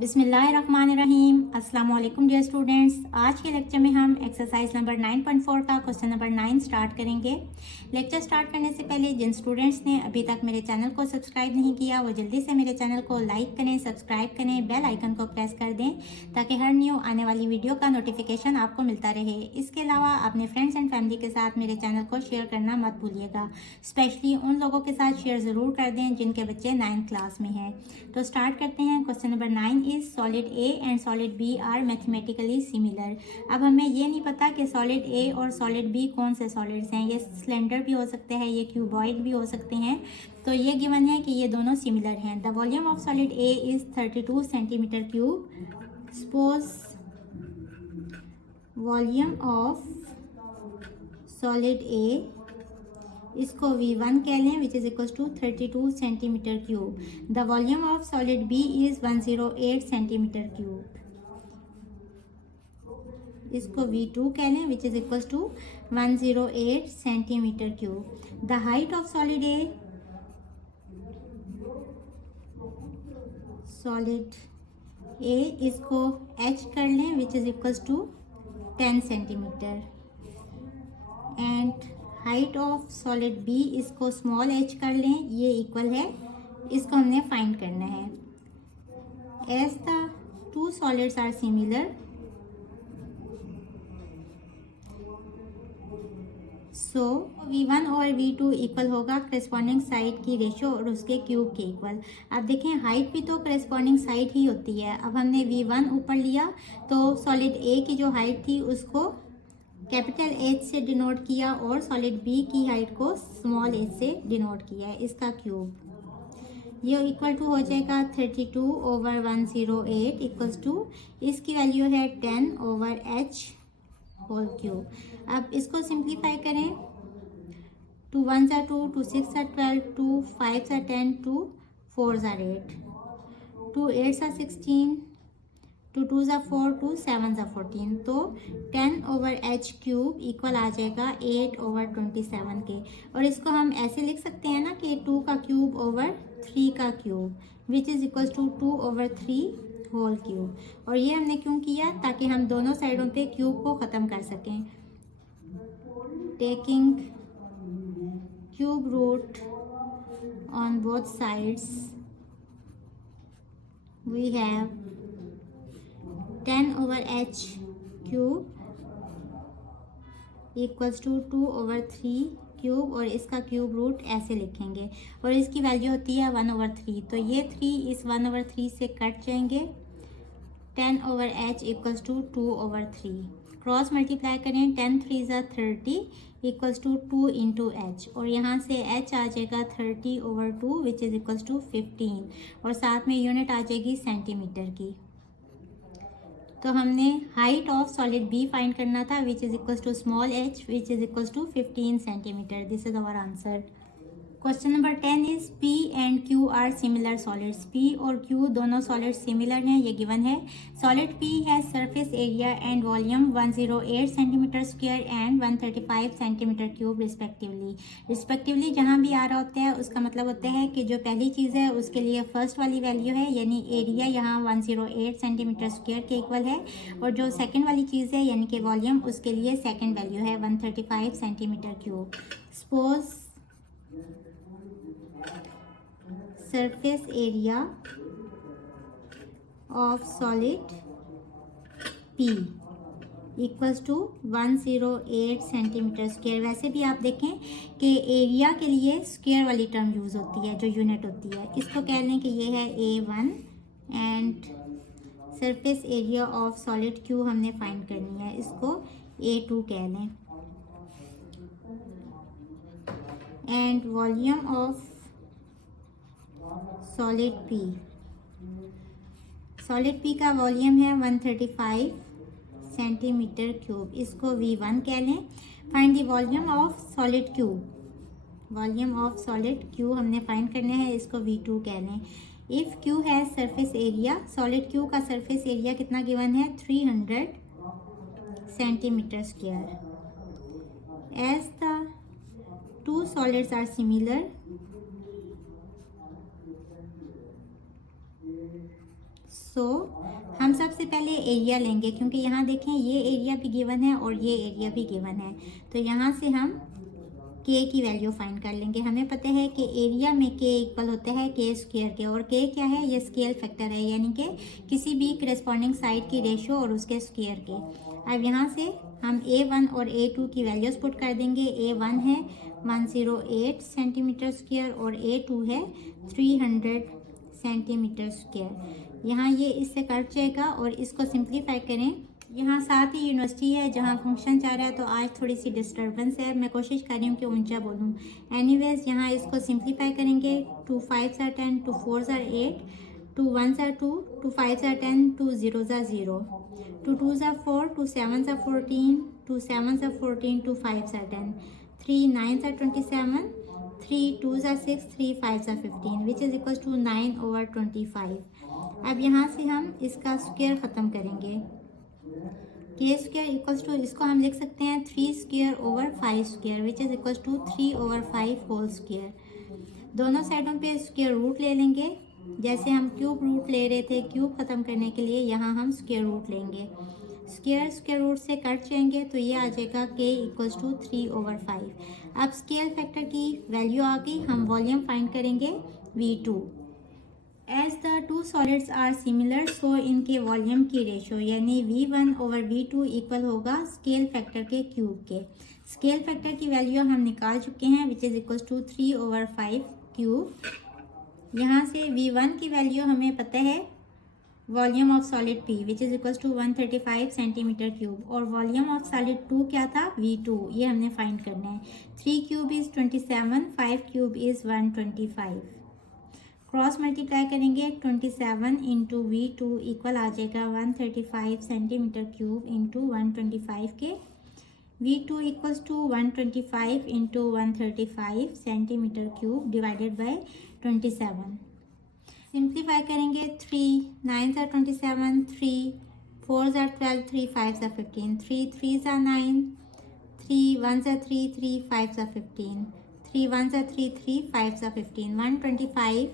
बिस्मिल्लाहिर्रहमानिर्रहीम। अस्सलाम वालेकुम डियर स्टूडेंट्स। आज के लेक्चर में हम एक्सरसाइज नंबर 9.4 का क्वेश्चन नंबर 9 स्टार्ट करेंगे। लेक्चर स्टार्ट करने से पहले जिन स्टूडेंट्स ने अभी तक मेरे चैनल को सब्सक्राइब नहीं किया वो जल्दी से मेरे चैनल को लाइक करें, सब्सक्राइब करें, बेल आइकन को प्रेस कर दें ताकि हर न्यू आने वाली वीडियो का नोटिफिकेशन आपको मिलता रहे। इसके अलावा अपने फ्रेंड्स एंड फैमिली के साथ मेरे चैनल को शेयर करना मत भूलिएगा। स्पेशली उन लोगों के साथ शेयर ज़रूर कर दें जिनके बच्चे 9th क्लास में हैं। तो स्टार्ट करते हैं। Question number 9 is solid A and solid B are mathematically similar. अब हमें ये नहीं पता कि सॉलिड ए और सॉलिड बी कौन से सॉलिड्स हैं। ये सिलेंडर भी हो सकते हैं, ये क्यूबॉइड भी हो सकते हैं। तो ये गिवन है कि ये दोनों सिमिलर हैं। The volume of solid A is 32 centimetre cube. Suppose volume of solid A, इसको V1 कह लें, which is equal to 32 centimetre cube. The volume of solid B is 108 centimetre cube. इसको V2 कह लें, which is equal to 108 centimetre cube. The height of solid A, इसको H कर लें, which is equal to 10 centimetre. And height of solid B, इसको small h कर लें, ये इक्वल है, इसको हमने फाइंड करना है। As the two solids are similar, so V1 और V2 इक्वल होगा करेस्पॉन्डिंग साइड की रेशो और उसके क्यूब के इक्वल। अब देखें हाइट भी तो करेस्पॉन्डिंग साइड ही होती है। अब हमने V1 ऊपर लिया तो सॉलिड A की जो हाइट थी उसको कैपिटल H से डिनोट किया और सॉलिड B की हाइट को स्मॉल h से डिनोट किया है, इसका क्यूब। ये इक्वल टू हो जाएगा 32/108 इक्वल्स टू, इसकी वैल्यू है 10/h होल क्यूब। अब इसको सिंप्लीफाई करें, 2 1s are 2, 2 6s are 12, 2 5s are 10, 2 4s are 8, 2 8s are 16, 2 2s are 4, 2 7s are 14। तो 10/h क्यूब इक्वल आ जाएगा 8/27 के। और इसको हम ऐसे लिख सकते हैं ना कि 2 का क्यूब ओवर 3 का cube, which is equal to 2/3 whole cube. और ये हमने क्यों किया, ताकि हम दोनों साइडों पे क्यूब को ख़त्म कर सकें। Taking cube root on both sides we have 10/h cube equals to 2/3 cube, और इसका क्यूब रूट ऐसे लिखेंगे और इसकी वैल्यू होती है 1/3। तो ये 3 इस 1/3 से कट जाएंगे। 10/h equals to 2/3। Cross multiply करें, 10 3s are 30 equals to 2 into h, और यहाँ से h आ जाएगा 30/2 विच इज़ इक्वल्स टू 15, और साथ में यूनिट आ जाएगी सेंटीमीटर की। तो हमने height of solid B find करना था, which is equals to small h which is equals to 15 centimetre. This is our answer. Question number 10 is P and Q are similar solids. P और Q दोनों solid similar हैं, ये given है। Solid P has surface area and volume 108 centimetre square and 135 centimetre cube respectively जहाँ भी आ रहा होता है उसका मतलब होता है कि जो पहली चीज़ है उसके लिए फर्स्ट वाली वैल्यू है, यानी एरिया यहाँ 108 सेंटीमीटर स्क्वायर के इक्वल है, और जो सेकेंड वाली चीज़ है यानी कि वॉल्यूम, उसके लिए सेकेंड वैल्यू है 135 centimetre cube. Suppose surface area of solid P equals to 108 centimetre square. वैसे भी आप देखें कि एरिया के लिए स्क्वायर वाली टर्म यूज़ होती है जो यूनिट होती है। इसको कह लें कि ये है A1 and surface area of solid Q हमने फाइंड करनी है, इसको A2 कह लें। And volume of solid P, solid P का वॉल्यूम है 135 सेंटीमीटर क्यूब, इसको V1 कह लें। Find the volume of solid Q, volume of solid Q हमने फाइंड करना है, इसको V2 कह लें। इफ़ Q है सरफेस एरिया, सॉलिड Q का सरफेस एरिया कितना गिवन है, 300 centimetre square. As the two solids are similar, so हम सबसे पहले एरिया लेंगे, क्योंकि यहाँ देखें ये एरिया भी गिवन है और ये एरिया भी गिवन है। तो यहाँ से हम के की वैल्यू फाइंड कर लेंगे। हमें पता है कि एरिया में के इक्वल होता है के स्क्वायर के, और के क्या है, ये स्केल फैक्टर है, यानी कि किसी भी करस्पॉन्डिंग साइड की रेशो और उसके स्क्वायर के। अब यहाँ से हम A1 और A2 की वैल्यूज पुट कर देंगे। A1 है 108 सेंटीमीटर स्क्वायर और A2 है 300 सेंटीमीटर स्क्वायर। यहाँ ये इससे कट जाएगा और इसको सिंप्लीफाई करें। यहाँ साथ ही यूनिवर्सिटी है जहाँ फंक्शन चाह रहा है, तो आज थोड़ी सी डिस्टर्बेंस है, मैं कोशिश कर रही हूँ कि ऊंचा बोलूँ। एनीवेज यहाँ इसको सिंप्लीफाई करेंगे। 2 5 are 10, 2 4 are 8, 2 1 are 2, 2 5 are 10, 2 0 are 0, 2 2 are 4, 2 7 are 14, 2 7 are 14, 2 5 are 10, 3 9 are 27, 3 2 are 6, 3 5 are 15, which is equals to 9/25। अब यहाँ से हम इसका स्क्वायर ख़त्म करेंगे। के स्क्वायर इक्वल्स टू, इसको हम लिख सकते हैं 3 square over 5 square, which is equals to 3/5 whole square. दोनों साइडों पे स्क्वायर रूट ले लेंगे। जैसे हम क्यूब रूट ले रहे थे क्यूब ख़त्म करने के लिए, यहाँ हम स्क्वायर रूट लेंगे। स्क्वायर रूट से कट जाएंगे तो ये आ जाएगा के इक्वल्स टू 3/5। अब स्केल फैक्टर की वैल्यू आ गई, हम वॉल्यूम फाइंड करेंगे V2। As the two solids are similar, so इनके वॉल्यूम की रेशो यानी V1/V2 इक्वल होगा स्केल फैक्टर के क्यूब के। स्केल फैक्टर की वैल्यू हम निकाल चुके हैं, which is equals to 3/5 cube. यहाँ से V1 की वैल्यू हमें पता है volume of solid P, which is equals to 135 centimetre cube, और वॉल्यूम ऑफ सॉलिड 2 क्या था, V2, ये हमने फाइंड करना है। 3 cube is 27, 5 cube is 125। Cross multiply करेंगे, 27 इंटू V2 इक्वल आ जाएगा 135 सेंटीमीटर क्यूब इंटू 125 के। V2 equals to 125 into 135 centimetre cube divided by 27। Simplify करेंगे, 3 9 are 27, 3 4 are 12, 3 5 are 15, 3 3 are 9, 3 1 are 3, 3 5 are 15, 3 1 are 3, 3 5 are 15, 125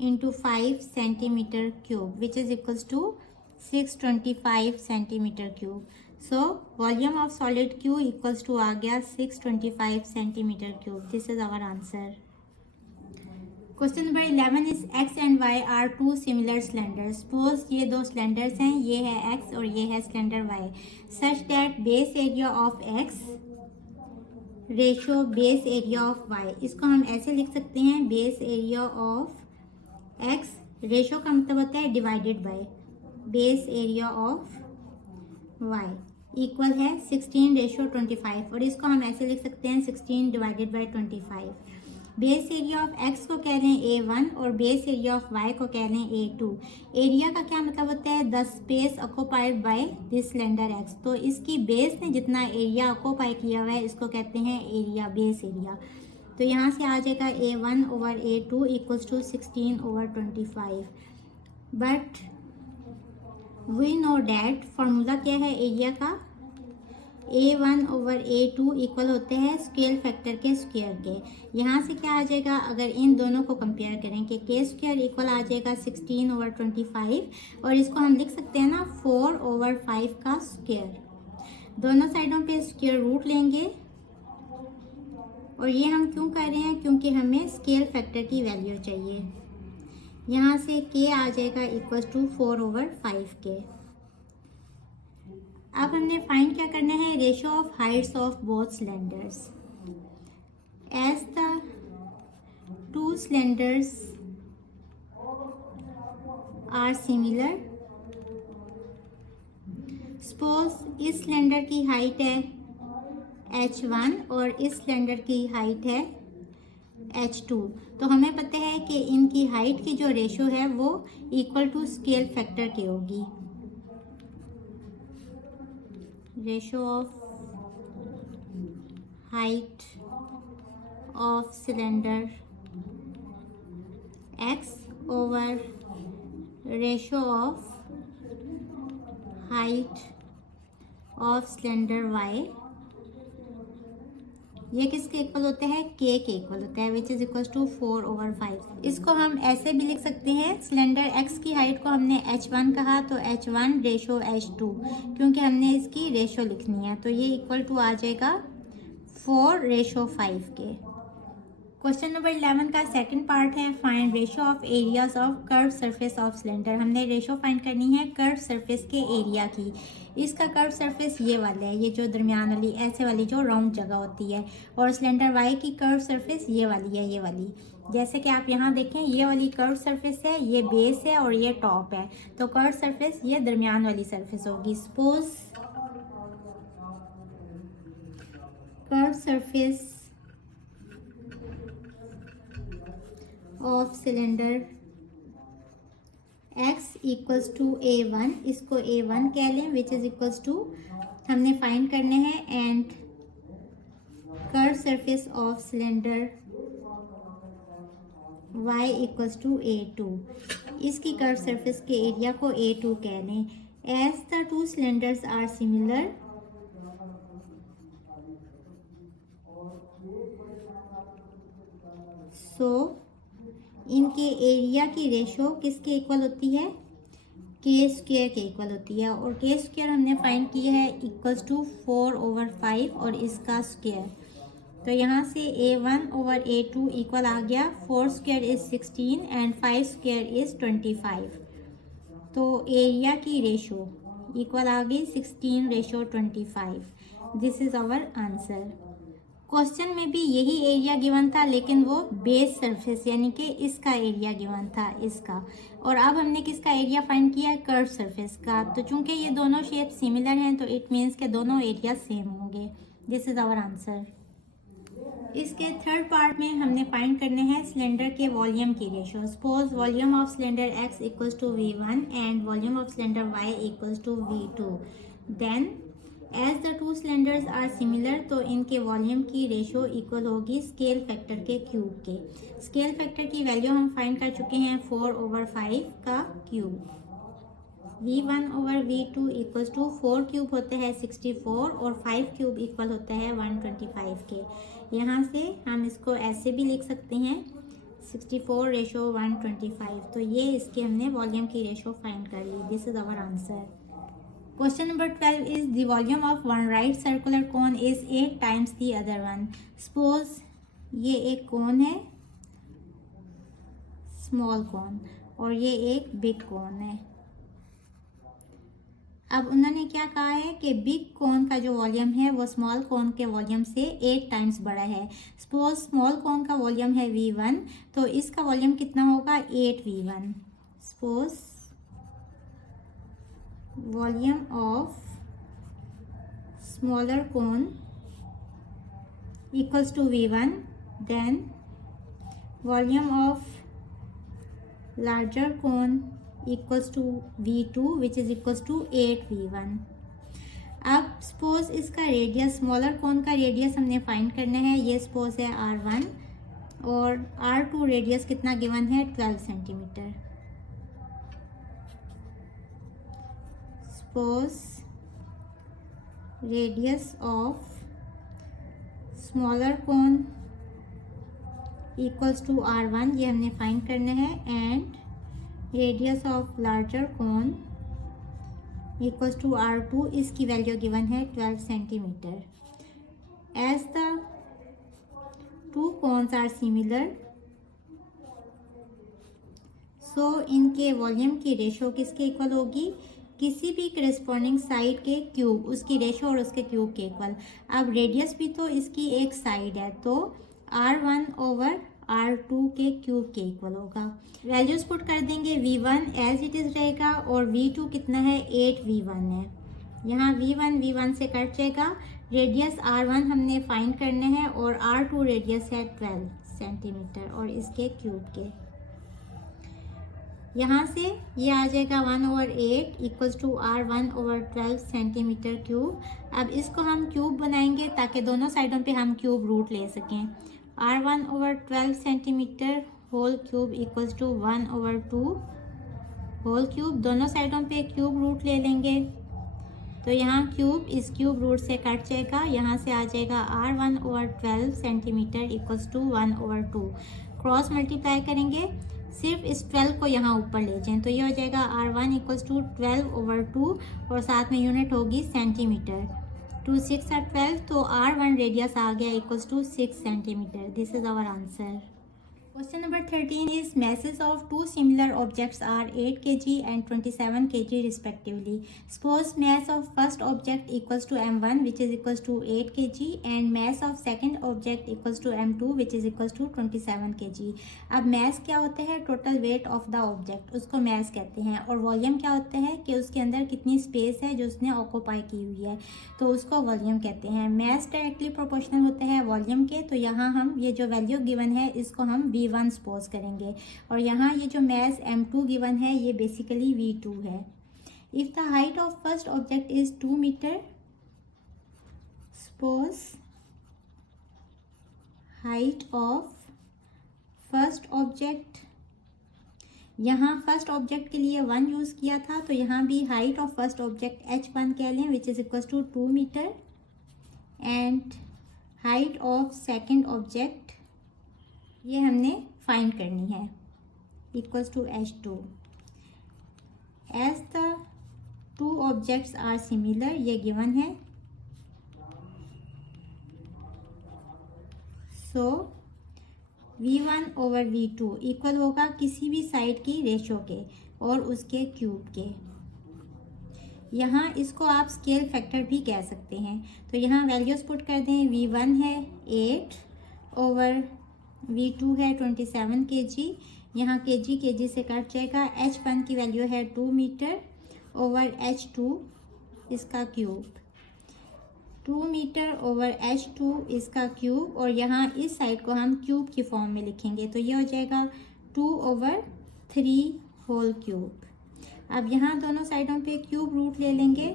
into 5 centimeter cube, which is equals to 625 centimeter cube. So volume of solid Q equals to आ गया 625 centimeter cube. This is our answer. Question number 11 is X and Y are two similar cylinders. Suppose ये दो cylinders हैं, ये है X और ये है cylinder Y, such that base area of X ratio base area of Y। इसको हम ऐसे लिख सकते हैं, base area of X, ratio का मतलब होता है divided by base area of Y equal है 16:25, और इसको हम ऐसे लिख सकते हैं 16 divided by 25। Base area of X को कह रहे हैं A1 और बेस एरिया ऑफ Y को कह रहे हैं A2। एरिया का क्या मतलब होता है, the space occupied by this cylinder X। तो इसकी बेस ने जितना एरिया ऑक्यूपाई किया हुआ है इसको कहते हैं एरिया, बेस एरिया। तो यहाँ से आ जाएगा A1/A2 equals to 16/25। But we know that, formula क्या है एरिया का, A1/A2 इक्वल होते हैं स्केल फैक्टर के स्क्वायर के। यहाँ से क्या आ जाएगा, अगर इन दोनों को कंपेयर करें कि के स्क्वायर इक्वल आ जाएगा 16/25, और इसको हम लिख सकते हैं ना 4/5 का स्क्वायर। दोनों साइडों पे स्क्वायर रूट लेंगे, और ये हम क्यों कर रहे हैं, क्योंकि हमें स्केल फैक्टर की वैल्यू चाहिए। यहाँ से के आ जाएगा इक्वल टू 4/5 के। अब हमने फाइंड क्या करना है, ratio of heights of both cylinders. As the two cylinders are similar, suppose इस सिलेंडर की हाइट है H1 और इस सिलेंडर की हाइट है H2, तो हमें पता है कि इनकी हाइट की जो रेशो है वो इक्वल टू स्केल फैक्टर की होगी। Ratio of height of cylinder X over ratio of height of cylinder Y ये किसके इक्वल होता है, के इक्वल होता है, विच इज इक्वल टू 4/5। इसको हम ऐसे भी लिख सकते हैं, सिलेंडर एक्स की हाइट को हमने h1 कहा तो h1 रेशो h2, क्योंकि हमने इसकी रेशो लिखनी है, तो ये इक्वल टू आ जाएगा 4/5 के। क्वेश्चन नंबर 11 का सेकंड पार्ट है, find ratio of areas of curve surface of cylinder. हमने रेशो फाइंड करनी है कर्व सरफेस के एरिया की। इसका कर्व सरफेस ये वाला है, ये जो दरमियान वाली ऐसे वाली जो राउंड जगह होती है, और सिलेंडर वाई की कर्व सरफेस ये वाली है, ये वाली। जैसे कि आप यहाँ देखें, ये वाली कर्व सरफेस है, ये बेस है और ये टॉप है, तो कर्व सरफेस ये दरमियान वाली सरफेस होगी। Suppose curve surface of cylinder x equals to a1, इसको a1 कह लें, विच इज इक्वल्स टू हमने फाइंड करने हैं, and curve surface of cylinder y equals to a2, इसकी कर्व सरफेस के एरिया को a2 कह लें। As the two cylinders are similar, so इनके एरिया की रेशो किसके इक्वल होती है, के स्क्वायर के इक्वल होती है, और के स्क्वायर हमने फाइंड किया है इक्वल्स टू 4/5 और इसका स्क्वायर, तो यहाँ से a1/a2 इक्वल आ गया 4 square is 16 and 5 square is 25, तो एरिया की रेशो इक्वल आ गई 16/25। This is our answer. Question में भी यही एरिया गिवन था, लेकिन वो बेस सरफेस यानी कि इसका एरिया गिवन था, इसका, और अब हमने किसका एरिया फाइंड किया है, कर्व सरफेस का। तो चूंकि ये दोनों शेप सिमिलर हैं तो इट मीन्स के दोनों एरिया सेम होंगे। This is our answer. इसके थर्ड पार्ट में हमने फाइंड करने हैं सिलेंडर के वॉल्यूम की ratio. Suppose volume of cylinder x equals to v1 and volume of cylinder y equals to v2, then as the two cylinders are similar, तो इनके volume की रेशो इक्वल होगी स्केल फैक्टर के cube के। Scale factor की value हम find कर चुके हैं 4/5 का cube. v1/v2 equals to 4 cube होता है 64 और 5 क्यूब इक्वल होता है 125 के। यहाँ से हम इसको ऐसे भी लिख सकते हैं 64/125, तो ये इसके हमने वॉल्यूम की रेशो फाइंड कर ली। This is our answer. Question number 12 is the volume of one right circular cone is 8 times the other one. Suppose ये एक कोन है, स्मॉल कोन, और ये एक बिग कोन है। अब उन्होंने क्या कहा है कि बिग कोन का जो वॉल्यूम है वो स्मॉल कोन के वॉल्यूम से 8 टाइम्स बड़ा है। सपोज स्मॉल कोन का वॉल्यूम है v1, तो इसका वॉल्यूम कितना होगा 8v1। Suppose volume of smaller cone equals to v1, then volume of larger cone equals to v2 which is equals to 8v1। अब सपोज इसका रेडियस, स्मॉलर कोन का रेडियस हमने फाइंड करना है। ये सपोज है r1 और r2 रेडियस कितना गिवन है 12 centimetre. Suppose radius of smaller cone equals to r1, ये हमने फाइंड करना है, and radius of larger cone equals to r2, इसकी वैल्यू गिवन है 12 centimetre. As the two cones are similar, so इनके volume की रेशो किसके इक्वल होगी, किसी भी करस्पॉन्डिंग साइड के क्यूब, उसकी रेशो और उसके क्यूब के इक्वल। अब रेडियस भी तो इसकी एक साइड है, तो r1/r2 के क्यूब के इक्वल होगा। वैल्यूज पुट कर देंगे, v1 एज इट इज रहेगा और v2 कितना है 8v1 है। यहाँ v1 से कट जाएगा। रेडियस r1 हमने फाइंड करने हैं और r2 रेडियस है 12 सेंटीमीटर और इसके क्यूब के। यहाँ से ये आ जाएगा 1/8 equals to r1/12 centimetre cube. अब इसको हम क्यूब बनाएंगे ताकि दोनों साइडों पे हम क्यूब रूट ले सकें। r1/12 centimetre whole cube equals to 1/2 whole cube. दोनों साइडों पे क्यूब रूट ले लेंगे, तो यहाँ क्यूब इस क्यूब रूट से कट जाएगा, यहाँ से आ जाएगा R1/12 centimetre equals to 1/2। Cross multiply करेंगे, सिर्फ इस 12 को यहाँ ऊपर ले जाएं तो ये हो जाएगा R1 इक्वल्स टू 12/2 और साथ में यूनिट होगी सेंटीमीटर। 2 6 are 12, तो R1 रेडियस आ गया equals to 6 centimetre. This is our answer. Question number 13 is masses of two similar objects are 8 kg and 27 kg respectively. Suppose mass of first object equals to m1 which is equals to 8 kg and mass of second object equals to m2 which is equals to 27 kg. अब mass क्या होता है? Total weight of the object, उसको mass कहते हैं। और volume क्या होता है कि उसके अंदर कितनी स्पेस है जो उसने ऑक्यूपाई की हुई है, तो उसको वॉल्यूम कहते हैं। mass डायरेक्टली प्रोपोर्शनल होता है वॉल्यूम के, तो यहाँ हम ये जो वैल्यू गिवन है इसको हम V1 सपोज करेंगे और यहाँ ये जो मैस M2 गिवन है ये बेसिकली V2 है। If the height of first object is 2 metre, suppose height of first object, यहाँ फर्स्ट ऑब्जेक्ट के लिए 1 यूज किया था तो यहाँ भी height of first object H1 कह लें which is equal to 2 metre and height of second object ये हमने फाइंड करनी है equals to H2। As the two objects are similar, ये गिवन है, सो V1/V2 इक्वल होगा किसी भी साइड की रेशो के और उसके क्यूब के। यहाँ इसको आप स्केल फैक्टर भी कह सकते हैं, तो यहाँ वैल्यूज पुट कर दें। V1 है 8/V2 है 27 kg, यहाँ kg से कट जाएगा। H1 की वैल्यू है 2 मीटर ओवर H2 इसका क्यूब, 2 मीटर ओवर H2 इसका क्यूब, और यहाँ इस साइड को हम क्यूब की फॉर्म में लिखेंगे तो ये हो जाएगा 2/3 होल क्यूब। अब यहाँ दोनों साइडों पे क्यूब रूट ले लेंगे,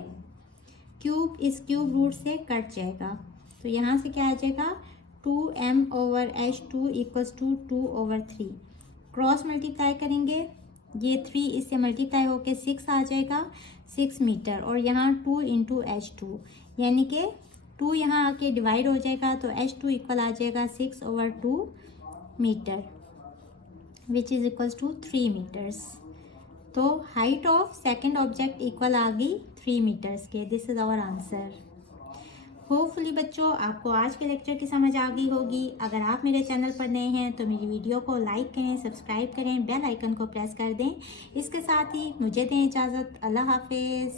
क्यूब इस क्यूब रूट से कट जाएगा तो यहाँ से क्या आ जाएगा 2m/H2 equals to 2/3। Cross multiply करेंगे, ये 3 इससे मल्टीप्लाई होके 6 आ जाएगा, 6 मीटर, और यहाँ 2 इंटू H2 यानी कि 2 यहाँ आके डिवाइड हो जाएगा तो H2 इक्वल आ जाएगा 6/2 metre which is equals to 3 metres. तो height of second object equal आ गई 3 मीटर्स के। This is our answer. Hopefully बच्चों आपको आज के लेक्चर की समझ आ गई होगी। अगर आप मेरे चैनल पर नए हैं तो मेरी वीडियो को लाइक करें, सब्सक्राइब करें, बेल आइकन को प्रेस कर दें। इसके साथ ही मुझे दें इजाज़त। अल्लाह हाफिज़।